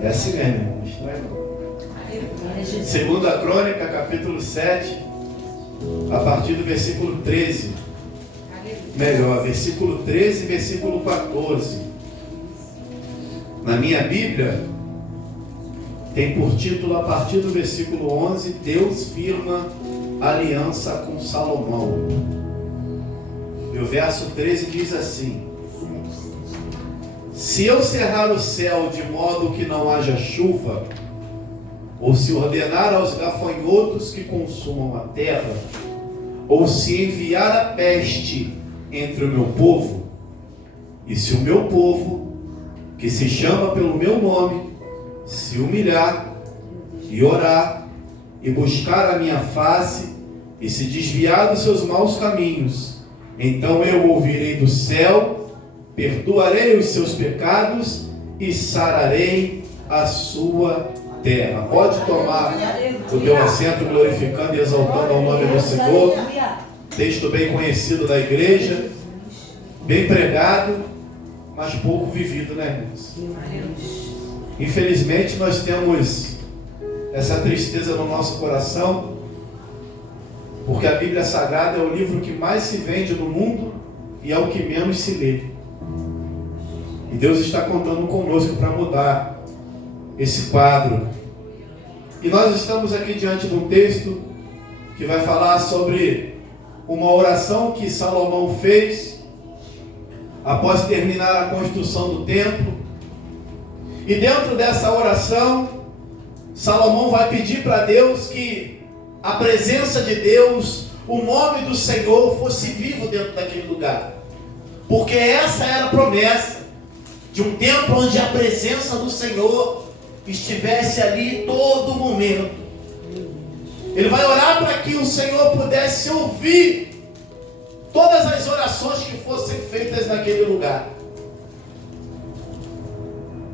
É assim mesmo, irmão. Não estranho não. Segunda Crônica, capítulo 7, a partir do versículo 13. Melhor, versículo 13 e versículo 14. Na minha Bíblia, tem por título, a partir do versículo 11, Deus firma aliança com Salomão. E o verso 13 diz assim: se eu cerrar o céu de modo que não haja chuva, ou se ordenar aos gafanhotos que consumam a terra, ou se enviar a peste entre o meu povo, e se o meu povo, que se chama pelo meu nome, se humilhar e orar e buscar a minha face e se desviar dos seus maus caminhos, então eu ouvirei do céu, perdoarei os seus pecados e sararei a sua terra. Pode tomar o teu assento, glorificando e exaltando ao nome do Senhor. Texto bem conhecido da igreja, bem pregado, mas pouco vivido, né, irmãos? Infelizmente nós temos essa tristeza no nosso coração, porque a Bíblia Sagrada é o livro que mais se vende no mundo e é o que menos se lê. E Deus está contando conosco para mudar esse quadro. E nós estamos aqui diante de um texto que vai falar sobre uma oração que Salomão fez após terminar a construção do templo. E dentro dessa oração, Salomão vai pedir para Deus que a presença de Deus, o nome do Senhor fosse vivo dentro daquele lugar. Porque essa era a promessa de um templo onde a presença do Senhor estivesse ali todo momento. Ele vai orar para que o Senhor pudesse ouvir todas as orações que fossem feitas naquele lugar.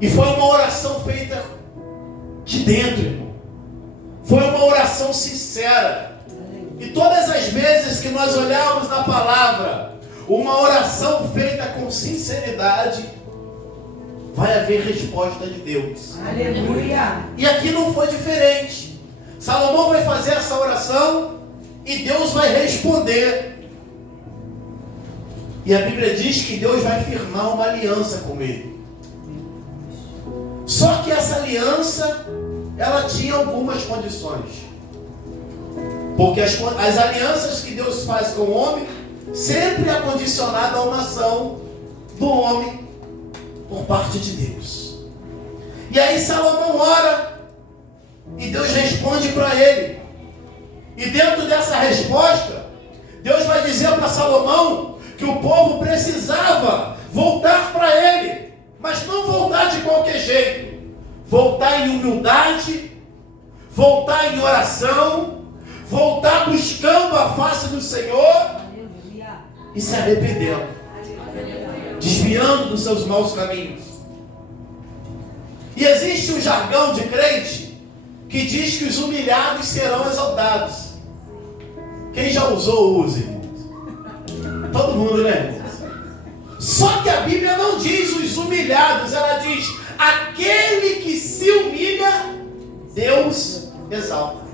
E foi uma oração feita de dentro, irmão. Foi uma oração sincera. E todas as vezes que nós olhamos na palavra, uma oração feita com sinceridade, vai haver resposta de Deus. Aleluia! E aqui não foi diferente. Salomão vai fazer essa oração e Deus vai responder. E a Bíblia diz que Deus vai firmar uma aliança com ele. Só que essa aliança, ela tinha algumas condições. Porque as alianças que Deus faz com o homem, sempre é condicionada a uma ação do homem por parte de Deus. E aí Salomão ora e Deus responde para ele. E dentro dessa resposta, Deus vai dizer para Salomão que o povo precisava voltar para ele, mas não voltar de qualquer jeito. Voltar em humildade, voltar em oração, voltar buscando a face do Senhor e se arrependendo, desviando dos seus maus caminhos. E existe um jargão de crente que diz que os humilhados serão exaltados. Quem já usou, use, irmãos. Todo mundo, né, irmãos? Só que a Bíblia não diz os humilhados, ela diz: aquele que se humilha, Deus exalta.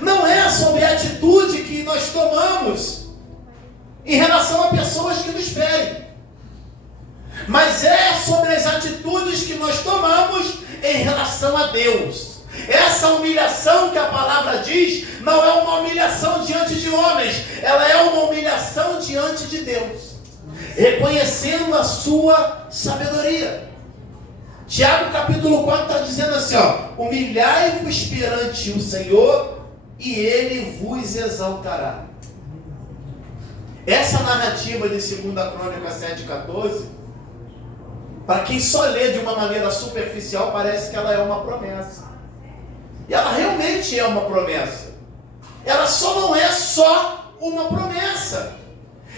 Não é sobre a atitude que nós tomamos em relação a pessoas que nos ferem, mas é sobre as atitudes que nós tomamos em relação a Deus. Essa humilhação que a palavra diz não é uma humilhação diante de homens, ela é uma humilhação diante de Deus, reconhecendo a sua sabedoria. Tiago capítulo 4 está dizendo assim, humilhai-vos perante o Senhor e Ele vos exaltará. Essa narrativa de 2 Crônica 7,14, para quem só lê de uma maneira superficial, parece que ela é uma promessa. E ela realmente é uma promessa. Ela só não é só uma promessa.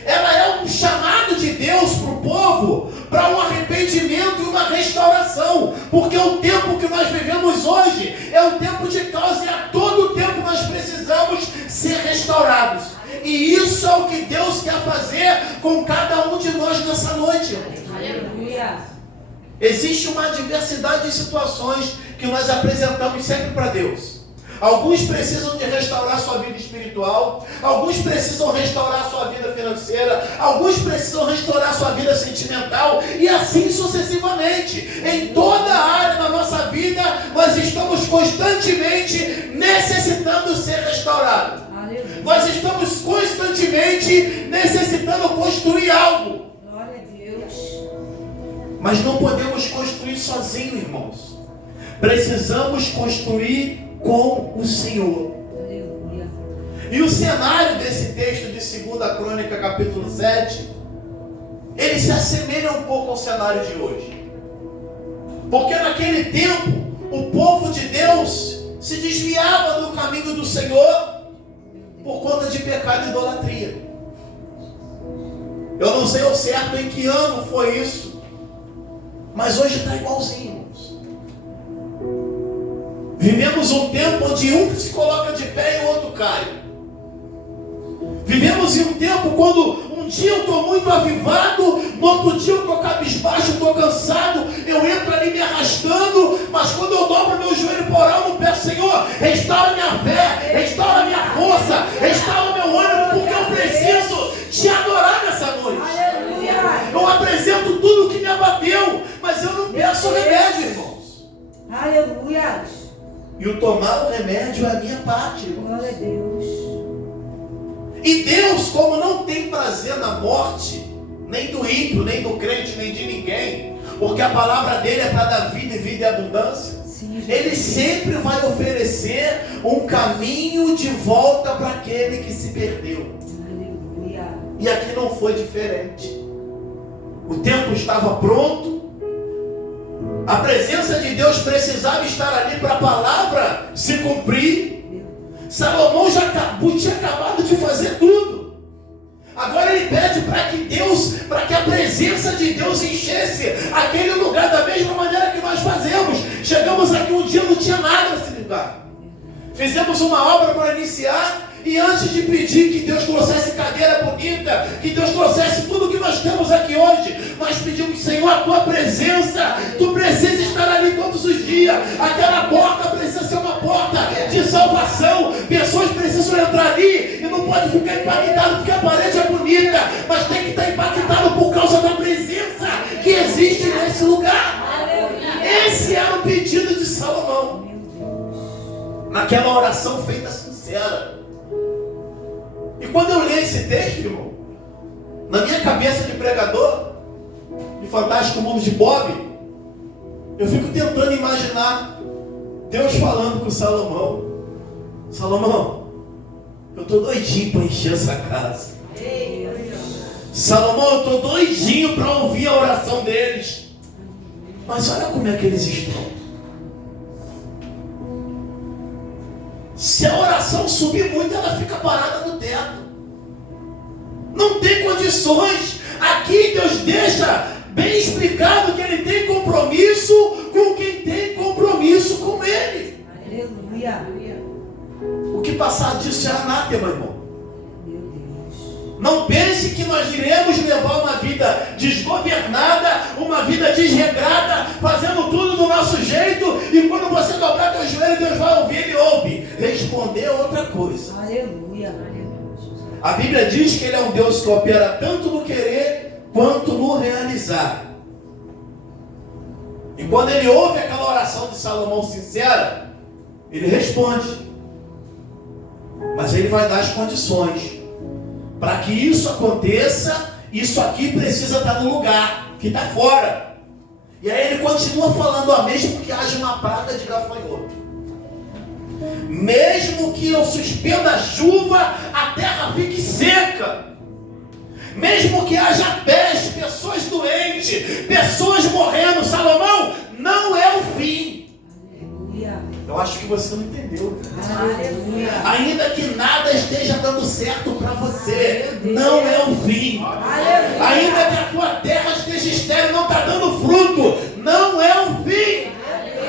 Ela é um chamado de Deus para o povo, para um arrependimento e uma restauração. Porque o tempo que nós vivemos hoje é um tempo de caos e a todo tempo nós precisamos ser restaurados. E isso é o que Deus quer fazer com cada um de nós nessa noite, irmão. Aleluia! Existe uma diversidade de situações que nós apresentamos sempre para Deus. Alguns precisam de restaurar sua vida espiritual, alguns precisam restaurar sua vida financeira, alguns precisam restaurar sua vida sentimental, e assim sucessivamente. Em toda a área da nossa vida, nós estamos constantemente necessitando ser restaurados. Nós estamos constantemente necessitando construir algo. Glória a Deus. Mas não podemos construir sozinhos, irmãos. Precisamos construir com o Senhor. Aleluia. E o cenário desse texto de 2 Crônica, capítulo 7, ele se assemelha um pouco ao cenário de hoje. Porque naquele tempo, o povo de Deus se desviava do caminho do Senhor por conta de pecado e idolatria. Eu não sei ao certo em que ano foi isso, mas hoje está igualzinho, irmãos. Vivemos um tempo onde um se coloca de pé e o outro cai. Vivemos em um tempo quando um dia eu estou muito avivado, no outro dia eu estou cabisbaixo, estou cansado, eu entro ali me arrastando, mas quando eu dobro meu joelho para orar, eu peço: Senhor, restaura minha fé, restaura minha força, restaura meu ânimo, porque eu preciso te adorar nessa noite. Aleluia. Eu apresento tudo o que me abateu, mas eu não peço remédio, irmãos. Aleluia. E o tomar o remédio é a minha parte, irmãos. Glória a Deus. E Deus, como não tem prazer na morte, nem do ímpio, nem do crente, nem de ninguém, porque a palavra dele é para dar vida e vida e abundância, Sim, ele sempre vai oferecer um caminho de volta para aquele que se perdeu. Aleluia. E aqui não foi diferente. O tempo estava pronto. A presença de Deus precisava estar ali para a palavra se cumprir. Salomão já tinha acabado de fazer tudo. Agora ele pede para que a presença de Deus enchesse aquele lugar da mesma maneira que nós fazemos. Chegamos aqui um dia, não tinha nada nesse lugar. Fizemos uma obra para iniciar, e antes de pedir que Deus trouxesse cadeira bonita, que Deus trouxesse tudo que nós temos aqui hoje, nós pedimos: Senhor, a tua presença, tu precisa estar ali todos os dias. Aquela porta precisa ser uma porta de salvação. Pessoas precisam entrar ali e não pode ficar impactado porque a parede é bonita, mas tem que estar impactado por causa da presença que existe nesse lugar. Esse era o pedido de Salomão, naquela oração feita sincera. E quando eu li esse texto, irmão, na minha cabeça de pregador, de Fantástico Mundo de Bob, eu fico tentando imaginar Deus falando com Salomão: Salomão, eu estou doidinho para encher essa casa. Salomão, eu estou doidinho para ouvir a oração deles. Mas olha como é que eles estão. Se a oração subir muito, ela fica parada no teto. Não tem condições. Aqui Deus deixa bem explicado que Ele tem compromisso com quem tem compromisso com Ele. Aleluia. O que passar disso é anátema, irmão. Meu Deus. Não pense que nós iremos levar uma vida desgovernada, uma vida desregrada, fazendo tudo do nosso jeito, e quando você dobrar teu joelho, Deus vai ouvir, Ele ouve. Responder é outra coisa. Aleluia. A Bíblia diz que Ele é um Deus que opera tanto no querer quanto no realizar. E quando Ele ouve aquela oração de Salomão sincera, Ele responde. Mas Ele vai dar as condições. Para que isso aconteça, isso aqui precisa estar no lugar, que está fora. E aí Ele continua falando: mesmo que haja uma praga de gafanhoto, mesmo que eu suspenda a chuva, a terra fique seca, mesmo que haja peste, pessoas doentes, pessoas morrendo, Salomão, não é o fim. Aleluia. Eu acho que você não entendeu. Aleluia. Ainda que nada esteja dando certo para você, não é o fim. Aleluia. Ainda que a tua terra esteja estéril, não está dando fruto, não é o fim.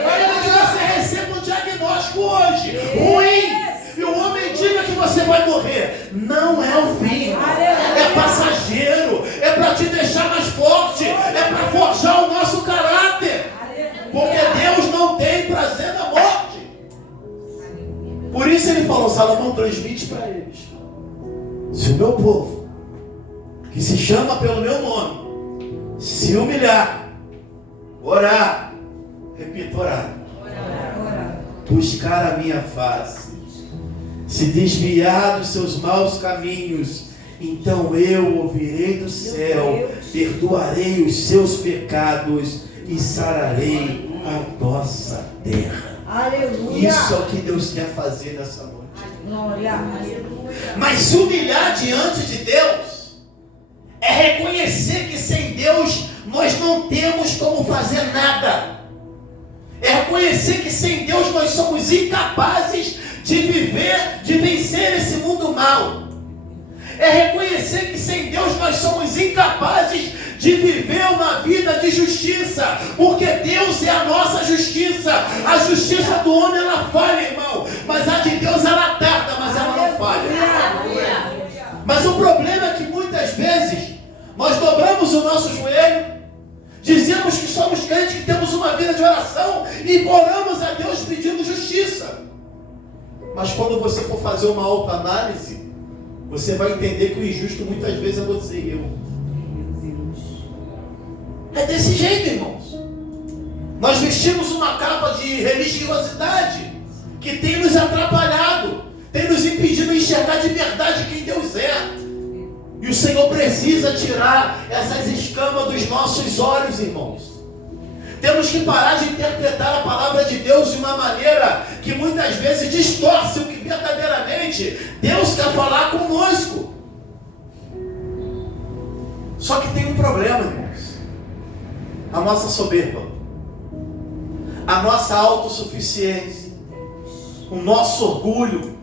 Ainda que você receba um diagnóstico hoje ruim, e o homem diga que você vai morrer, não é o fim. É passageiro, é para te deixar mais forte, é para forjar o nosso caráter. Porque Deus não tem prazer na morte. Por isso ele falou, Salomão, transmite para eles: se o meu povo, que se chama pelo meu nome, se humilhar, orar, repito, orar, buscar a minha face, se desviar dos seus maus caminhos, então eu ouvirei do céu, perdoarei os seus pecados e sararei a nossa terra. Aleluia. Isso é o que Deus quer fazer nessa noite. Glória. Mas se humilhar diante de Deus é reconhecer que sem Deus nós não temos como fazer nada. É reconhecer que sem Deus nós somos incapazes de viver, de vencer esse mundo mal. É reconhecer que sem Deus nós somos incapazes de viver uma vida de justiça, porque Deus é a nossa justiça. A justiça do homem ela falha, irmão, mas a de Deus ela tarda, mas ela não falha. Mas o problema é que muitas vezes nós dobramos o nosso joelho, dizemos que somos crentes, que temos uma vida de oração e oramos a Deus pedindo justiça. Mas quando você for fazer uma autoanálise, você vai entender que o injusto muitas vezes é você e eu. É desse jeito, irmãos. Nós vestimos uma capa de religiosidade que tem nos atrapalhado, tem nos impedido de enxergar de verdade quem Deus é. E o Senhor precisa tirar essas escamas dos nossos olhos, irmãos. Temos que parar de interpretar a palavra de Deus de uma maneira que muitas vezes distorce o que verdadeiramente Deus quer falar conosco. Só que tem um problema, irmãos. A nossa soberba, a nossa autossuficiência, o nosso orgulho.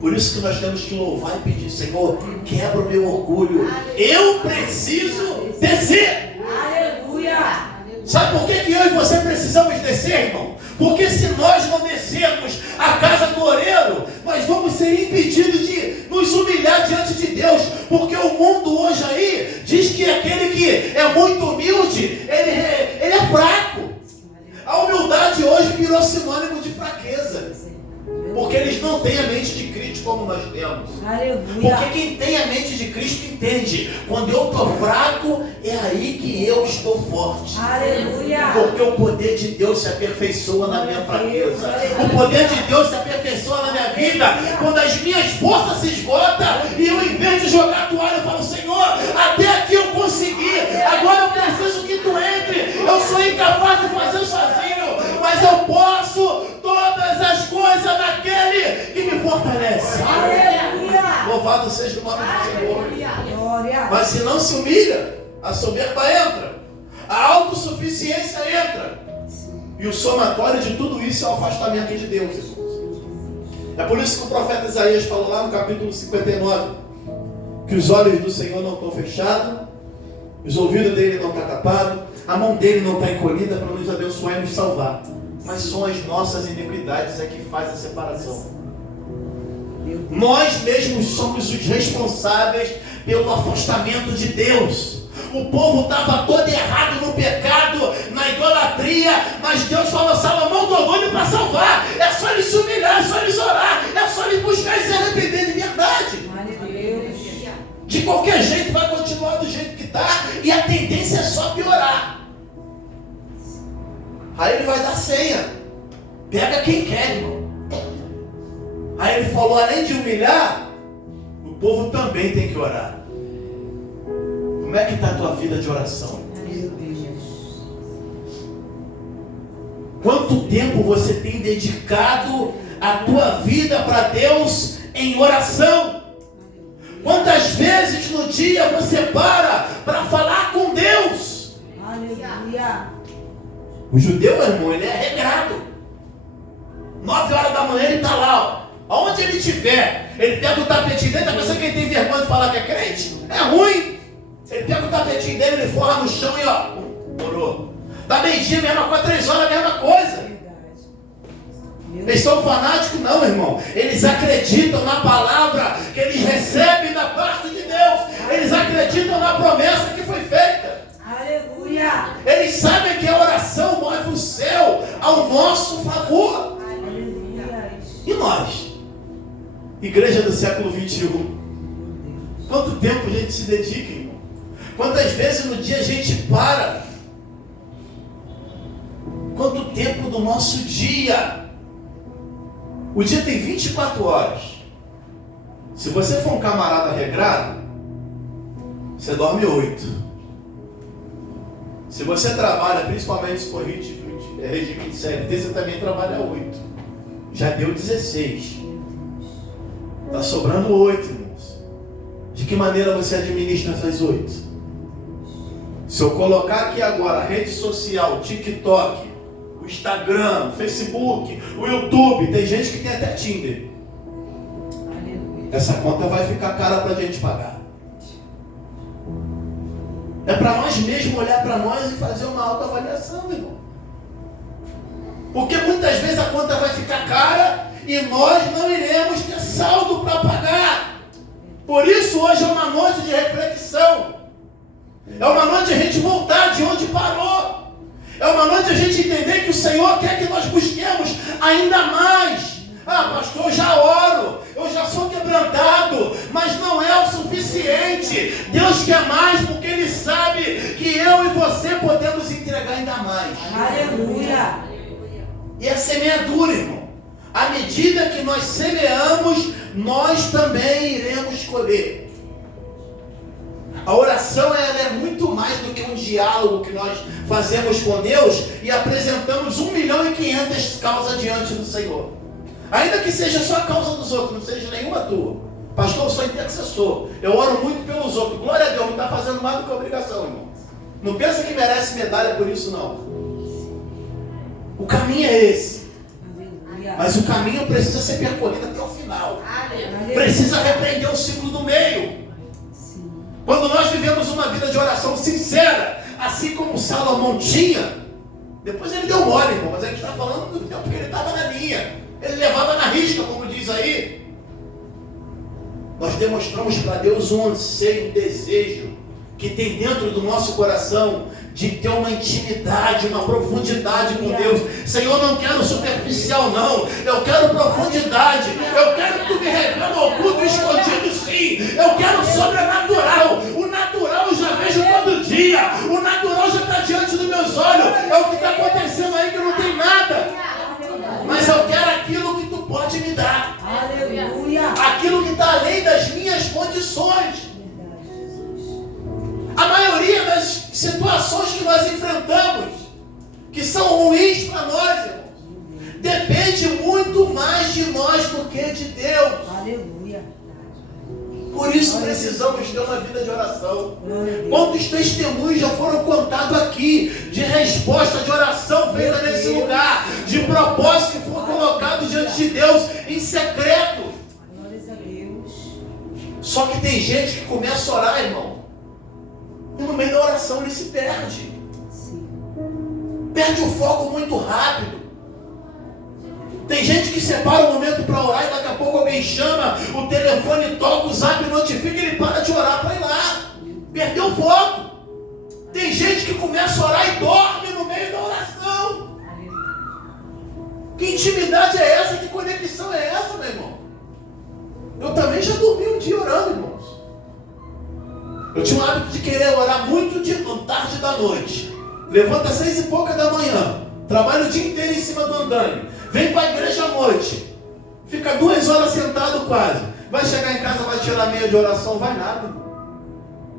Por isso que nós temos que louvar e pedir: Senhor, quebra o meu orgulho. Eu preciso descer. Aleluia. Sabe por que eu e você precisamos descer, irmão? Porque se nós não descermos a casa do oureiro, nós vamos ser impedidos de nos humilhar diante de Deus. Porque o mundo hoje aí diz que aquele que é muito humilde, ele é fraco. A humildade hoje virou sinônimo de fraqueza. Porque eles não têm a mente de Cristo como nós temos. Aleluia. Porque quem tem a mente de Cristo entende: quando eu estou fraco, é aí que eu estou forte. Aleluia. Porque o poder de Deus se aperfeiçoa na minha fraqueza. O poder de Deus se aperfeiçoa na minha vida quando as minhas forças se esgotam e eu, em vez de jogar a toalha, eu falo: Senhor, até aqui eu consegui, agora eu preciso que tu entre. Eu sou incapaz de fazer sozinho, mas eu posso todas as coisas naquele que me fortalece. Aleluia. Louvado seja o nome do Senhor. Glória. Mas se não se humilha, a soberba entra, a autossuficiência entra, e o somatório de tudo isso é o afastamento de Deus, irmãos. É por isso que o profeta Isaías falou lá no capítulo 59 que os olhos do Senhor não estão fechados, os ouvidos dele não estão tapados, a mão dele não está encolhida para nos abençoar e nos salvar. Mas são as nossas iniquidades é que faz a separação. Nós mesmos somos os responsáveis pelo afastamento de Deus. O povo estava todo errado no pecado, na idolatria, mas Deus falou: Salomão, estou doido para salvar. É só eles se humilhar, é só eles orar, é só eles buscar e se arrepender de verdade. De qualquer jeito vai continuar do jeito que está, e a tendência é só piorar. Aí ele vai dar senha. Pega quem quer, irmão. Aí ele falou: além de humilhar, o povo também tem que orar. Como é que está a tua vida de oração? Quanto tempo você tem dedicado a tua vida para Deus em oração? Quantas vezes no dia você para falar com Deus? Aleluia. O judeu, meu irmão, ele é regrado. 9 horas da manhã ele está lá, ó. Aonde ele estiver, ele pega o tapetinho dele. Está pensando que ele tem vergonha de falar que é crente? É ruim. Ele pega o tapetinho dele, ele forra no chão e ó, morou. Da meio-dia, mesma coisa, 3 horas, a mesma coisa. Eles são fanáticos? Não, irmão. Eles acreditam na palavra que eles recebem da parte de Deus. Eles acreditam na promessa que foi feita. Aleluia. Aleluia. Eles sabem que a oração move o céu ao nosso favor. Aleluia. E nós? Igreja do século 21. Quanto tempo a gente se dedica, irmão? Quantas vezes no dia a gente para? Quanto tempo do nosso dia? O dia tem 24 horas. Se você for um camarada regrado, você dorme 8. Se você trabalha, principalmente se for regime de CLT, você também trabalha 8. Já deu 16. Está sobrando 8, irmãos. De que maneira você administra essas 8? Se eu colocar aqui agora a rede social, TikTok, o Instagram, o Facebook, o YouTube, tem gente que tem até Tinder. Essa conta vai ficar cara para a gente pagar. É para nós mesmos olhar para nós e fazer uma autoavaliação, irmão. Porque muitas vezes a conta vai ficar cara e nós não iremos ter saldo para pagar. Por isso hoje é uma noite de reflexão. É uma noite de a gente voltar de onde parou. É uma noite de a gente entender que o Senhor quer que nós busquemos ainda mais. Ah, pastor, eu já oro, eu já sou quebrantado, mas não é o suficiente. Deus quer mais porque Ele sabe que eu e você podemos entregar ainda mais. Aleluia. E a semeadura, irmão. À medida que nós semeamos, nós também iremos colher. A oração ela é muito mais do que um diálogo que nós fazemos com Deus e apresentamos 1.500.000 causas diante do Senhor. Ainda que seja só a causa dos outros, não seja nenhuma tua. Pastor, eu sou intercessor. Eu oro muito pelos outros. Glória a Deus, não está fazendo mais do que obrigação, irmão. Não pensa que merece medalha por isso, não. O caminho é esse. Mas o caminho precisa ser percorrido até o final. Precisa repreender o ciclo do meio. Quando nós vivemos uma vida de oração sincera, assim como Salomão tinha, depois ele deu mole, irmão, mas a gente está falando do tempo que ele estava na linha. Ele levava na risca, como diz aí. Nós demonstramos para Deus um anseio, um desejo que tem dentro do nosso coração de ter uma intimidade, uma profundidade com Deus. Senhor, não quero superficial não, eu quero profundidade, eu quero que tu me revele oculto e escondido sim, eu quero sobrenatural. O natural eu já vejo todo dia, o natural já está diante dos meus olhos, é o que está acontecendo aí que não tem nada, mas eu quero aquilo que tu pode me dar. Aleluia. Aquilo que está além das minhas condições. A maioria das situações que nós enfrentamos, que são ruins para nós, irmãos, depende muito mais de nós do que de Deus. Aleluia. Por isso precisamos ter uma vida de oração. Quantos testemunhos já foram contados aqui de resposta de oração feita nesse lugar, de propósito que foi colocado diante de Deus em secreto. Glórias a Deus. Só que tem gente que começa a orar, irmão, e no meio da oração ele se perde. Sim. Perde o foco muito rápido. Tem gente que separa um momento para orar e daqui a pouco alguém chama, o telefone toca, o zap notifica e ele para de orar para ir lá. Perdeu o foco. Tem gente que começa a orar e dorme no meio da oração. Que intimidade é essa? Que conexão é essa, meu irmão? Eu também já dormi um dia orando, irmãos. Eu tinha o hábito de querer orar muito de tarde da noite. Levanta 6 e pouca da manhã. Trabalha o dia inteiro em cima do andaime. Vem para a igreja à noite. Fica 2 horas sentado quase. Vai chegar em casa, vai tirar meia de oração. Vai nada.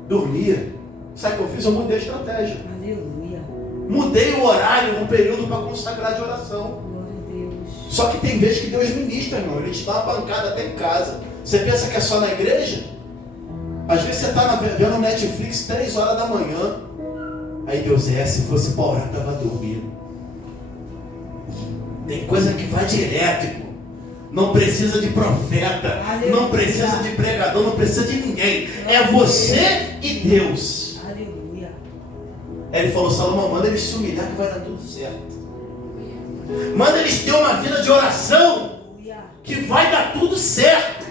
Dormia. Sabe o que eu fiz? Eu mudei a estratégia. Aleluia. Mudei o horário, um período para consagrar de oração. Glória a Deus. Só que tem vezes que Deus ministra, irmão. Ele te dá uma pancada até em casa. Você pensa que é só na igreja? Às vezes você está vendo Netflix 3 horas da manhã. Aí Deus se fosse para orar, estava dormindo. Tem coisa que vai direto, irmão. Não precisa de profeta. Aleluia. Não precisa de pregador. Não precisa de ninguém. É você e Deus. Aleluia. Aí ele falou, Salomão, manda eles se humilhar que vai dar tudo certo. Manda eles ter uma vida de oração que vai dar tudo certo.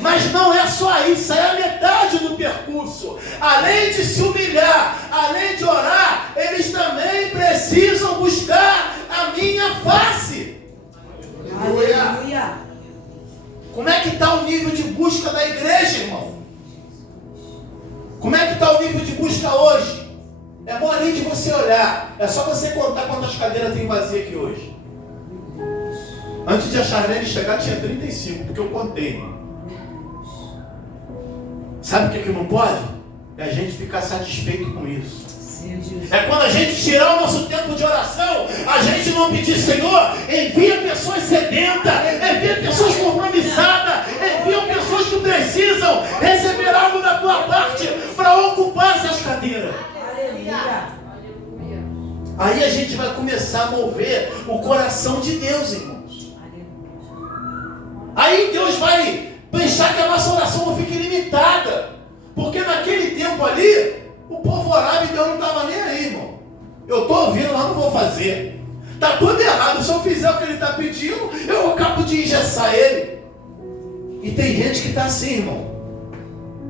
Mas não é só isso, é a metade do percurso. Além de se humilhar, além de orar, eles também precisam buscar a minha face. Aleluia. Como é que está o nível de busca da igreja, irmão? Como é que está o nível de busca hoje? É bom além de você olhar, é só você contar quantas cadeiras tem vazia aqui hoje. Antes de a Charlene chegar tinha 35, porque eu contei. Sabe o que não pode? É a gente ficar satisfeito com isso. É quando a gente tirar o nosso tempo de oração, a gente não pedir, Senhor, envia pessoas sedentas, envia pessoas compromissadas, envia pessoas que precisam receber algo da tua parte para ocupar essas cadeiras. Aleluia. Aí a gente vai começar a mover o coração de Deus, irmãos. Aí Deus vai deixar que a nossa oração não fique limitada, porque naquele tempo ali o povo orava e Deus não estava nem aí, irmão. Eu estou ouvindo, mas não vou fazer. Está tudo errado. Se eu fizer o que ele está pedindo, eu acabo de engessar ele. E tem gente que está assim, irmão.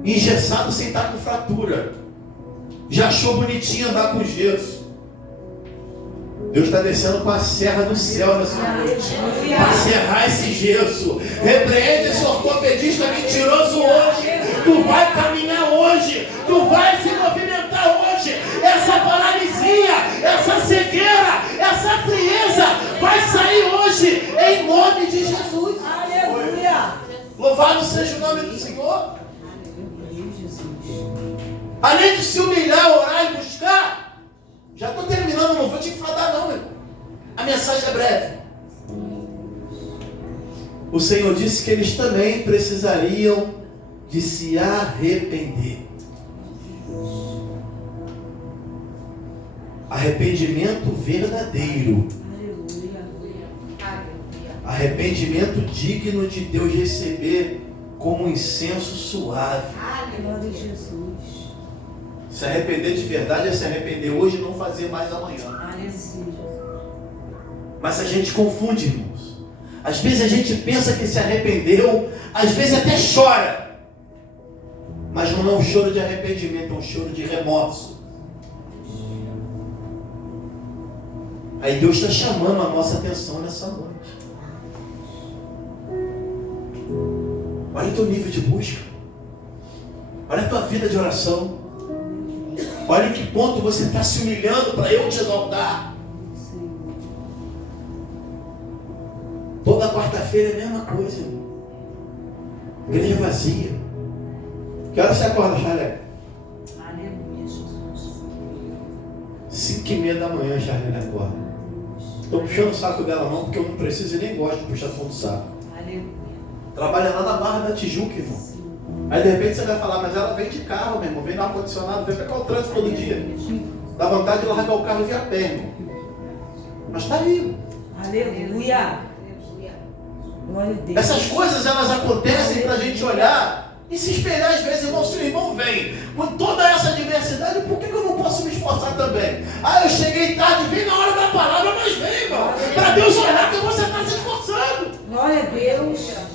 Engessado sem estar com fratura. Já achou bonitinho andar com gesso. Deus está descendo com a serra do céu nessa noite. Para serrar esse gesso. Repreende esse ortopedista mentiroso hoje. Tu vai caminhar hoje. Tu vai se movimentar hoje. Essa paralisia, essa cegueira, essa frieza vai sair hoje em nome de Jesus. Aleluia. Louvado seja o nome do Senhor. Aleluia, Jesus. Além de se humilhar, orar e buscar, já estou terminando, não vou te enfadar não, irmão. A mensagem é breve. O Senhor disse que eles também precisariam de se arrepender. Arrependimento verdadeiro. Arrependimento digno de Deus receber como um incenso suave. Glória a Jesus. Se arrepender de verdade é se arrepender hoje e não fazer mais amanhã. Aleluia. Mas a gente confunde, irmãos. Às vezes a gente pensa que se arrependeu, às vezes até chora. Mas não é um choro de arrependimento, é um choro de remorso. Aí Deus está chamando a nossa atenção nessa noite. Olha o teu nível de busca. Olha a tua vida de oração. Olha em que ponto você está se humilhando para eu te exaltar. Toda quarta-feira é a mesma coisa, irmão. Igreja vazia. Que hora você acorda, Charlene? Aleluia, Jesus. 5h30 da manhã, Charlene acorda. Estou puxando o saco dela não, porque eu não preciso e nem gosto de puxar fundo do saco. Aleluia. Trabalha lá na Barra da Tijuca, irmão. Aí de repente você vai falar, mas ela vem de carro, meu irmão, vem no ar-condicionado, vem pegar o trânsito todo dia. Dá vontade de largar o carro e vir a pé, irmão. Mas está aí. Aleluia. Glória a Deus. Essas coisas elas acontecem para a gente olhar e se espelhar às vezes, irmão. Se o irmão vem com toda essa diversidade, por que eu não posso me esforçar também? Ah, eu cheguei tarde, vem na hora da palavra, mas vem, irmão. Para Deus olhar que você está se esforçando. Glória a Deus.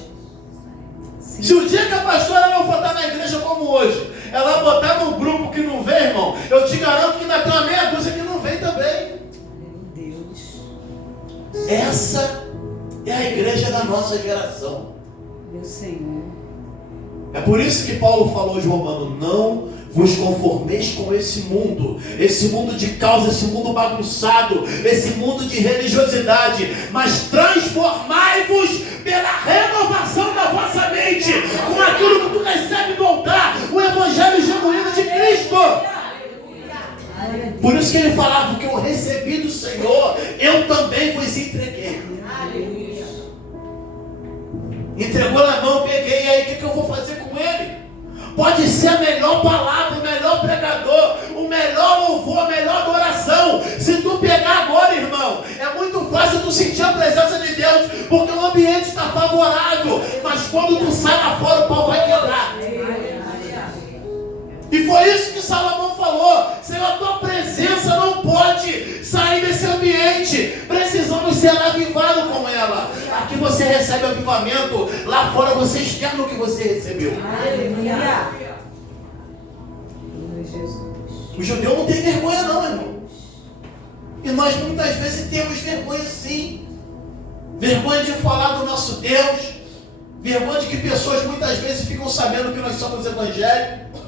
Se o dia que a pastora não for estar na igreja como hoje, ela botar no grupo que não vem, irmão, eu te garanto que ainda tem uma meia dúzia que não vem também. Meu Deus. Essa é a igreja da nossa geração. Meu Senhor. É por isso que Paulo falou aos Romanos: não vos conformeis com esse mundo de causa, esse mundo bagunçado, esse mundo de religiosidade, mas transformai-vos pela renovação da vossa mente, com aquilo que tu recebe do altar, o evangelho genuíno de Cristo. Por isso que ele falava: o que eu recebi do Senhor, eu também vos entreguei. Entregou na mão, peguei, e aí o que eu vou fazer com ele? Pode ser a melhor palavra, o melhor pregador, o melhor louvor, a melhor adoração. Se tu pegar agora, irmão, é muito fácil tu sentir a presença de Deus, porque o ambiente está favorável. Mas quando tu sai lá fora, o pau vai quebrar. E foi isso que Salomão falou: Senhor, a tua presença não pode sair desse ambiente. Precisamos ser avivados com ela. Aqui você recebe avivamento, lá fora você externa o que você recebeu. Aleluia. Jesus. O judeu não tem vergonha não, irmão. E nós muitas vezes temos vergonha sim. Vergonha de falar do nosso Deus. Vergonha de que pessoas muitas vezes ficam sabendo que nós somos evangélicos.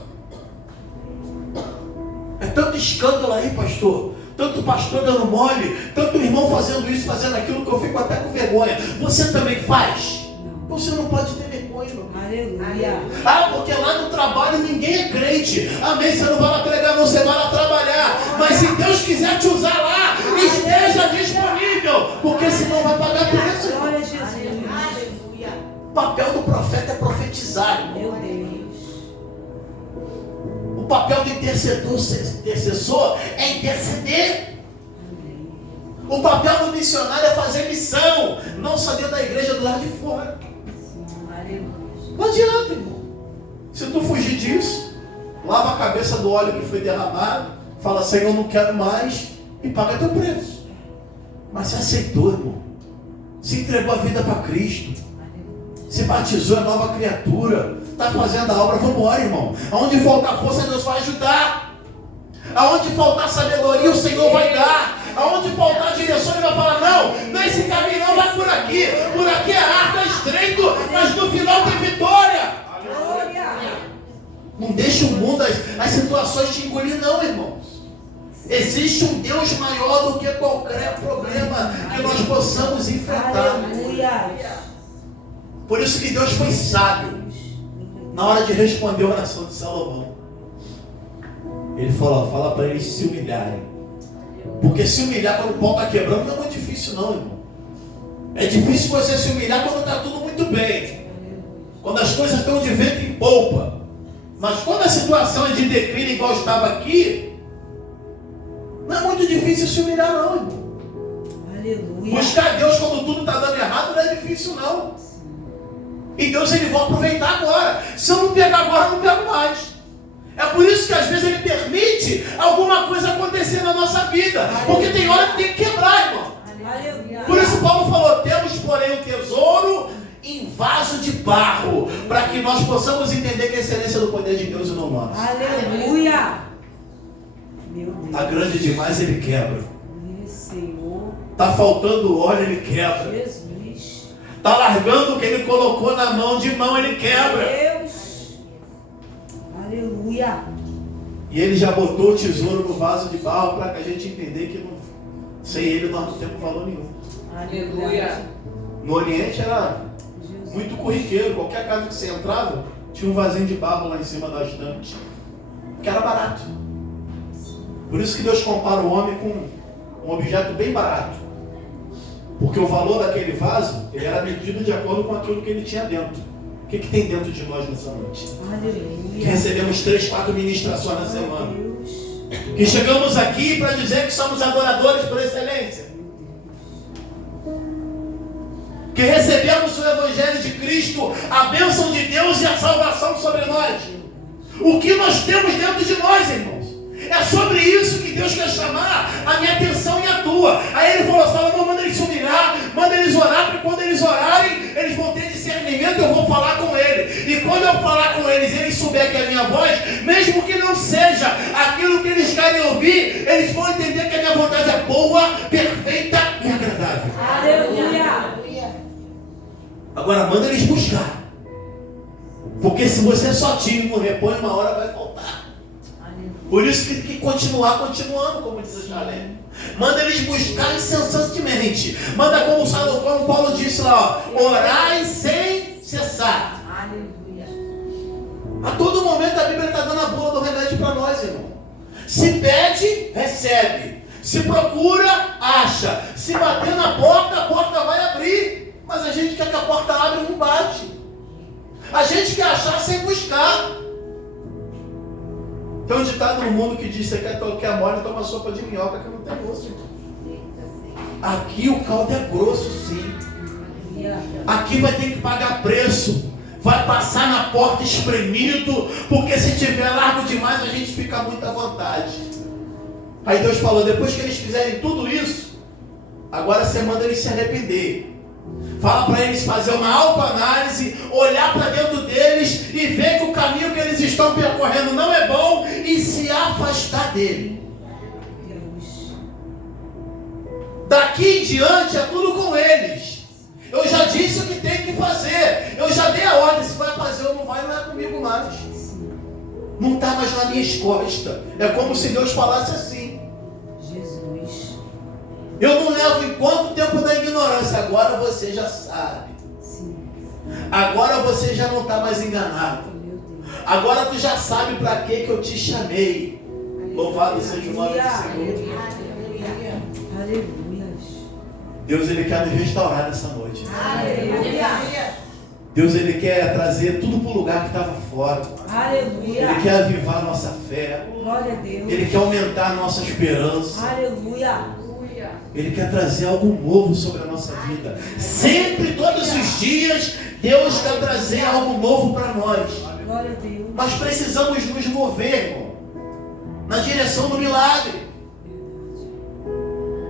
É tanto escândalo aí, pastor. Tanto pastor dando mole. Tanto irmão fazendo isso, fazendo aquilo, que eu fico até com vergonha. Você também faz? Você não pode ter vergonha, meu. Aleluia. Ah, porque lá no trabalho ninguém é crente. Amém, você não vai lá pregar, não, você vai lá trabalhar. Mas se Deus quiser te usar lá, esteja disponível, porque senão vai pagar preço. Glória a Jesus. O papel do profeta é profetizar, irmão. Meu Deus. O papel do intercessor é interceder. O papel do missionário é fazer missão, não só dentro da igreja, do lado de fora. Aleluia. Não adianta, irmão. Se tu fugir disso, lava a cabeça do óleo que foi derramado, fala, Senhor, não quero mais, e paga teu preço. Mas se aceitou, irmão. Se entregou a vida para Cristo. Se batizou, é nova criatura. Está fazendo a obra, vamos embora, irmão. Aonde faltar força, Deus vai ajudar. Aonde faltar sabedoria, o Senhor vai dar. Aonde faltar direção, Ele vai falar, não, esse caminho não vai por aqui. Por aqui é arco, é estreito, mas no final tem vitória. Glória. Não deixa o mundo, as situações te engolir, não, irmãos. Existe um Deus maior do que qualquer problema que nós possamos enfrentar. Aleluia. Por isso que Deus foi sábio na hora de responder a oração de Salomão. Ele falou, fala para eles se humilharem. Porque se humilhar quando o pau está quebrando não é muito difícil não, irmão. É difícil você se humilhar quando está tudo muito bem. Quando as coisas estão de vento em polpa. Mas quando a situação é de declínio igual estava aqui, não é muito difícil se humilhar não, irmão. Aleluia. Buscar Deus quando tudo está dando errado não é difícil não. E Deus, Ele vai aproveitar agora. Se eu não pegar agora, eu não pego mais. É por isso que às vezes Ele permite alguma coisa acontecer na nossa vida. Porque tem hora que tem que quebrar, irmão. Aleluia. Por isso Paulo falou, temos porém o tesouro em vaso de barro, para que nós possamos entender que a excelência do poder de Deus e não nosso. Aleluia. Meu Deus. Está grande demais, Ele quebra. Meu Senhor. Está faltando óleo, Ele quebra. Jesus. Está largando o que Ele colocou na mão, de mão Ele quebra. Deus. Aleluia. E Ele já botou o tesouro no vaso de barro para que a gente entender que não, sem Ele nós não temos valor nenhum. Aleluia. No Oriente era muito corriqueiro. Qualquer casa que você entrava, tinha um vasinho de barro lá em cima da estante. Que era barato. Por isso que Deus compara o homem com um objeto bem barato. Porque o valor daquele vaso, ele era medido de acordo com aquilo que ele tinha dentro. O que tem dentro de nós nessa noite? Aleluia. Que recebemos 3, 4 ministrações na semana. Deus. Que chegamos aqui para dizer que somos adoradores por excelência. Que recebemos o Evangelho de Cristo, a bênção de Deus e a salvação sobre nós. O que nós temos dentro de nós, irmãos? É sobre isso que Deus quer chamar a minha atenção e a tua. Aí ele falou, Salomão, manda eles se humilhar, manda eles orar, porque quando eles orarem, eles vão ter discernimento, eu vou falar com ele. E quando eu falar com eles, eles souberem que é a minha voz, mesmo que não seja aquilo que eles querem ouvir, eles vão entender que a minha vontade é boa, perfeita e agradável. Aleluia. Agora manda eles buscar. Porque se você só tira e não repõe, uma hora vai faltar. Por isso que tem que continuar continuando, como diz o Chalé. Manda eles buscar incessantemente. Manda como Paulo disse lá, ó, orai sem cessar. Aleluia. A todo momento a Bíblia está dando a bula do remédio para nós, irmão. Se pede, recebe. Se procura, acha. Se bater na porta, a porta vai abrir. Mas a gente quer que a porta abra e não bate. A gente quer achar sem buscar. Tem um ditado no mundo que diz, você quer mole, toma sopa de minhoca que não tem gosto. Aqui o caldo é grosso, sim. Aqui vai ter que pagar preço. Vai passar na porta espremido, porque se tiver largo demais, a gente fica muito à vontade. Aí Deus falou, depois que eles fizerem tudo isso, agora você manda eles se arrepender. Fala para eles fazer uma autoanálise, olhar para dentro deles e ver que o caminho que eles estão percorrendo não é bom e se afastar dele. Daqui em diante é tudo com eles. Eu já disse o que tem que fazer. Eu já dei a ordem, se vai fazer ou não vai, não é comigo mais. Não está mais nas minhas costas. É como se Deus falasse assim. Jesus. Eu não levo em conta o tempo da ignorância. Agora você já sabe. Sim. Agora você já não está mais enganado. Meu Deus. Agora tu já sabe para que eu te chamei. Louvado seja o nome do Senhor. Aleluia. Deus, Ele quer nos restaurar nessa noite. Aleluia. Deus, Ele quer trazer tudo para o lugar que estava fora. Aleluia. Ele quer avivar a nossa fé. Glória a Deus. Ele quer aumentar a nossa esperança. Aleluia. Ele quer trazer algo novo sobre a nossa vida. Sempre, todos os dias, Deus quer trazer algo novo para nós. Glória a Deus. Mas precisamos nos mover, irmão, na direção do milagre.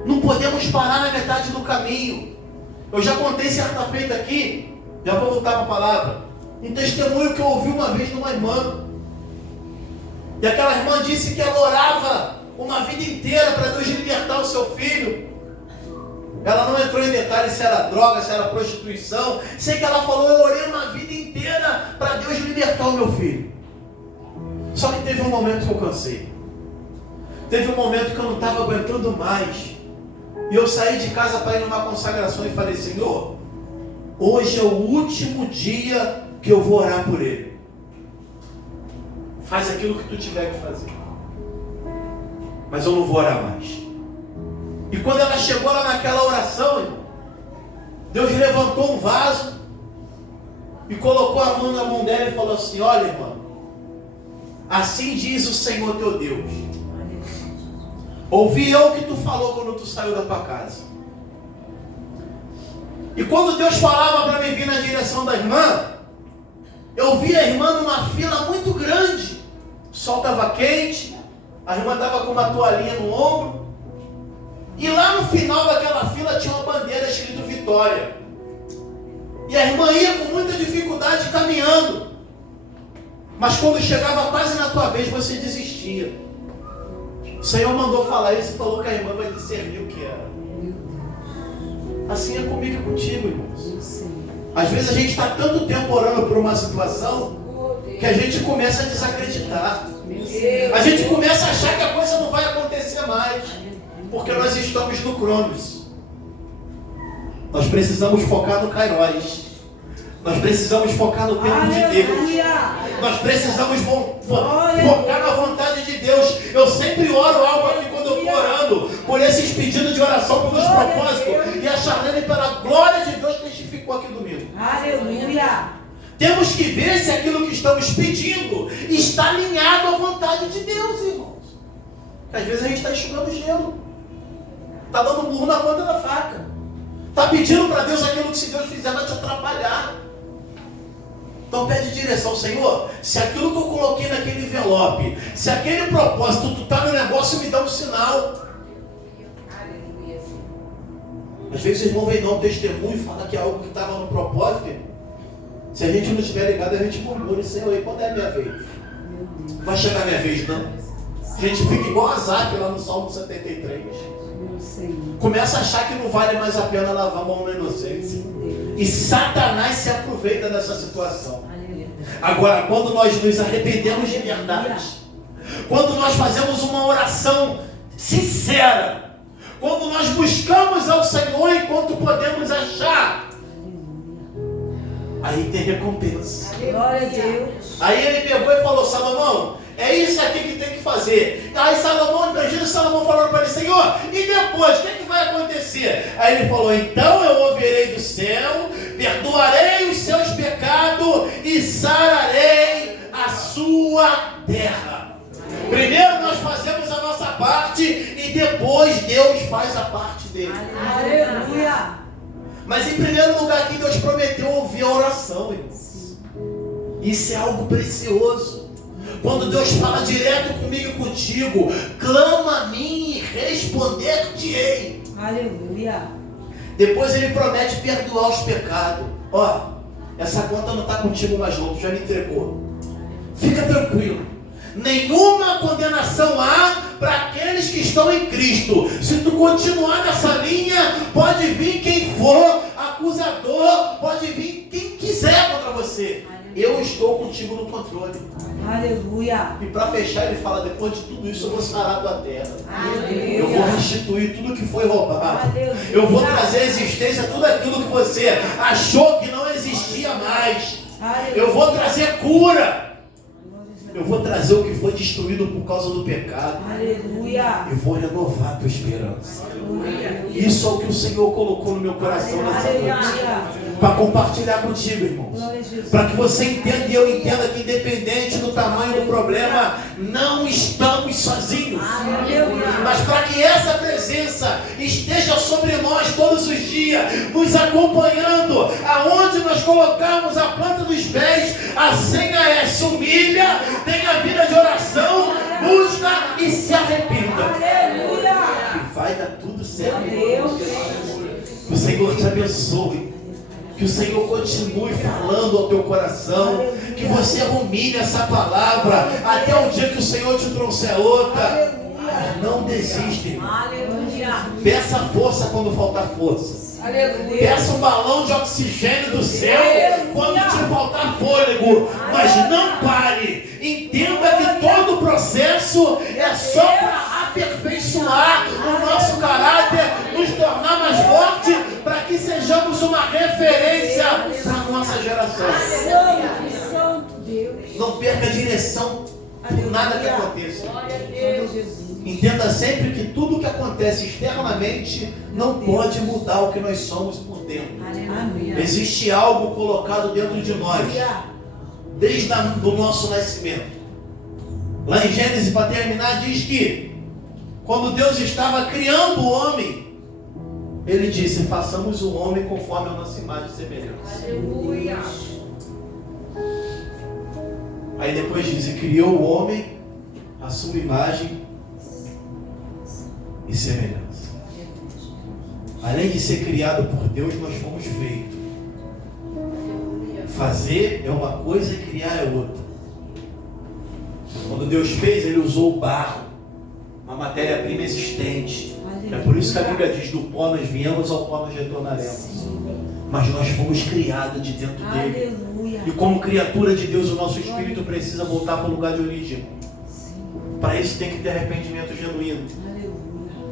Não podemos parar na metade do caminho. Eu já contei certa feita aqui, já vou voltar para a palavra, um testemunho que eu ouvi uma vez de uma irmã. E aquela irmã disse que ela orava uma vida inteira para Deus libertar o seu filho. Ela não entrou em detalhes se era droga, se era prostituição. Sei que ela falou, eu orei uma vida inteira para Deus libertar o meu filho. Só que teve um momento que eu cansei. Teve um momento que eu não estava aguentando mais. E eu saí de casa para ir numa consagração e falei, Senhor, hoje é o último dia que eu vou orar por ele. Faz aquilo que tu tiver que fazer. Mas eu não vou orar mais. E quando ela chegou lá naquela oração, irmão, Deus levantou um vaso e colocou a mão na mão dela e falou assim, olha, irmã, assim diz o Senhor teu Deus. Ouvi eu o que tu falou quando tu saiu da tua casa. E quando Deus falava para mim vir na direção da irmã, eu vi a irmã numa fila muito grande. O sol estava quente, a irmã estava com uma toalhinha no ombro. E lá no final daquela fila tinha uma bandeira escrito Vitória. E a irmã ia com muita dificuldade caminhando. Mas quando chegava quase na tua vez, você desistia. O Senhor mandou falar isso e falou que a irmã vai discernir o que era. Assim é comigo e contigo, irmãos. Às vezes a gente está tanto tempo orando por uma situação que a gente começa a desacreditar. A gente começa a achar que a coisa não vai acontecer mais. Porque nós estamos no Cronos. Nós precisamos focar no Kairos. Nós precisamos focar no tempo de Deus. Nós precisamos focar na vontade de Deus. Eu sempre oro algo aqui quando eu estou orando, por esses pedidos de oração, pelos propósitos. E a Charlene, pela glória de Deus, testificou aqui domingo. Aleluia. Temos que ver se aquilo que estamos pedindo está alinhado à vontade de Deus, irmãos. Porque às vezes a gente está enxugando gelo. Está dando burro na ponta da faca. Está pedindo para Deus aquilo que se Deus fizer vai te atrapalhar. Então pede direção, Senhor, se aquilo que eu coloquei naquele envelope, se aquele propósito, tu está no negócio, me dá um sinal. Às vezes o irmão vem dar um testemunho e fala que é algo que estava no propósito. Se a gente não estiver ligado, a gente murmura, Senhor, e quando é a minha vez? Vai chegar a minha vez, não? A gente fica igual a Zaque lá no Salmo 73. Começa a achar que não vale mais a pena lavar a mão na inocência. E Satanás se aproveita dessa situação. Agora, quando nós nos arrependemos de verdade, quando nós fazemos uma oração sincera, quando nós buscamos ao Senhor enquanto podemos achar, aí tem recompensa. Glória a Deus. Aí ele pegou e falou, Salomão, é isso aqui que tem que fazer. Aí Salomão, imagina Salomão falando para ele, Senhor, e depois, o que vai acontecer? Aí ele falou, então eu ouvirei do céu, perdoarei os seus pecados e sararei a sua terra. Primeiro nós fazemos a nossa parte e depois Deus faz a parte dele. Aleluia. Mas em primeiro lugar aqui Deus prometeu ouvir a oração, irmãos. Isso é algo precioso. Quando Deus fala direto comigo e contigo, clama a mim e responder-te-ei. Aleluia. Depois ele promete perdoar os pecados. Ó, essa conta não está contigo mais não, tu já me entregou. Fica tranquilo. Nenhuma condenação há para aqueles que estão em Cristo. Se tu continuar nessa linha, pode vir quem for, acusador, pode vir quem quiser contra você. Eu estou contigo no controle. Aleluia. E para fechar, ele fala: depois de tudo isso, eu vou sarar a tua terra. Aleluia. Eu vou restituir tudo que foi roubado. Aleluia. Eu vou trazer à existência tudo aquilo que você achou que não existia mais. Aleluia. Eu vou trazer cura. Eu vou trazer o que foi destruído por causa do pecado. Aleluia. Eu vou renovar a tua esperança. Aleluia. Isso é o que o Senhor colocou no meu coração nessa noite. Aleluia. Para compartilhar contigo, irmãos. Glória a Jesus. Para que você entenda e eu entenda que, independente do tamanho do problema, não estamos sozinhos. Aleluia. Mas para que essa presença esteja sobre nós todos os dias, nos acompanhando, aonde nós colocarmos a planta dos pés, a senha é: se humilha, tenha vida de oração, busca e se arrependa. Aleluia. E vai dar tudo certo. Deus. Que o Senhor te abençoe. Que o Senhor continue falando ao teu coração. Que você rumine essa palavra até o dia que o Senhor te trouxer outra. Mas não desiste, irmão. Aleluia. Peça força quando faltar força. Aleluia. Peça um balão de oxigênio do céu quando te faltar fôlego. Mas não pare. Entenda que todo o processo é só para aperfeiçoar o nosso caráter, nos tornar mais fortes, para que sejamos uma referência para a nossa geração. Santo, Santo Deus. Não perca a direção por nada que aconteça. Glória a Jesus. Entenda sempre que tudo que acontece externamente não pode mudar o que nós somos por dentro. Amém. Existe algo colocado dentro de nós, desde o nosso nascimento. Lá em Gênesis, para terminar, diz que quando Deus estava criando o homem, Ele disse: façamos o homem conforme a nossa imagem e semelhança. Aleluia. Aí depois diz: e criou o homem a sua imagem e semelhança. Além de ser criado por Deus, nós fomos feitos. Fazer é uma coisa e criar é outra. Quando Deus fez, Ele usou o barro, uma matéria-prima existente. É por isso que a Bíblia diz: do pó nós viemos, ao pó nós retornaremos. Mas nós fomos criados de dentro dele. Aleluia. E como criatura de Deus, o nosso espírito precisa voltar para o lugar de origem. Para isso tem que ter arrependimento genuíno.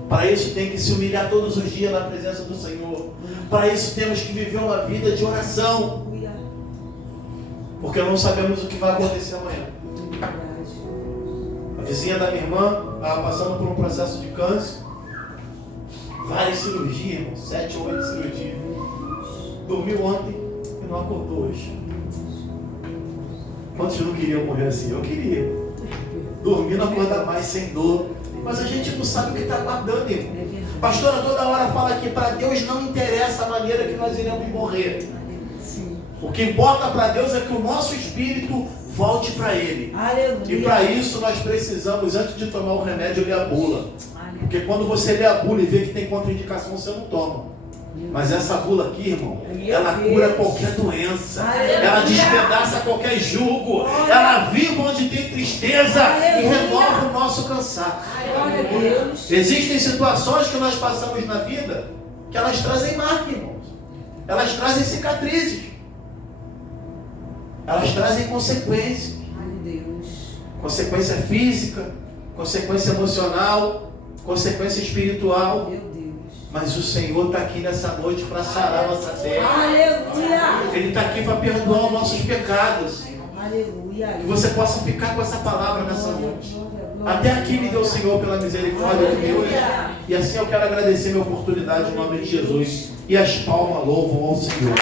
Para isso tem que se humilhar todos os dias na presença do Senhor. Para isso temos que viver uma vida de oração. Porque não sabemos o que vai acontecer amanhã. A vizinha da minha irmã estava passando por um processo de câncer. Várias cirurgias, irmão, 7 ou 8 cirurgias. Dormiu ontem e não acordou hoje. Quantos não queriam morrer assim? Eu queria. Dormir não acordar mais sem dor. Mas a gente não sabe o que está aguardando, irmão. Pastora toda hora fala que para Deus não interessa a maneira que nós iremos morrer. O que importa para Deus é que o nosso espírito volte para Ele. Aleluia. E para isso nós precisamos, antes de tomar o remédio, ler a bula. Porque quando você lê a bula e vê que tem contraindicação, você não toma. Mas essa bula aqui, irmão, ela cura qualquer doença. Ela despedaça qualquer jugo. Ela vive onde tem tristeza e renova o nosso cansaço. Existem situações que nós passamos na vida que elas trazem marca, irmãos. Elas trazem cicatrizes. Elas trazem consequências. Consequência física, consequência emocional, consequência espiritual. Mas o Senhor está aqui nessa noite para sarar a nossa terra. Aleluia. Ele está aqui para perdoar os nossos pecados. Aleluia. Que você possa ficar com essa palavra nessa noite. Até aqui me deu o Senhor pela misericórdia de Deus. E assim eu quero agradecer a minha oportunidade em nome de Jesus. E as palmas louvam ao Senhor.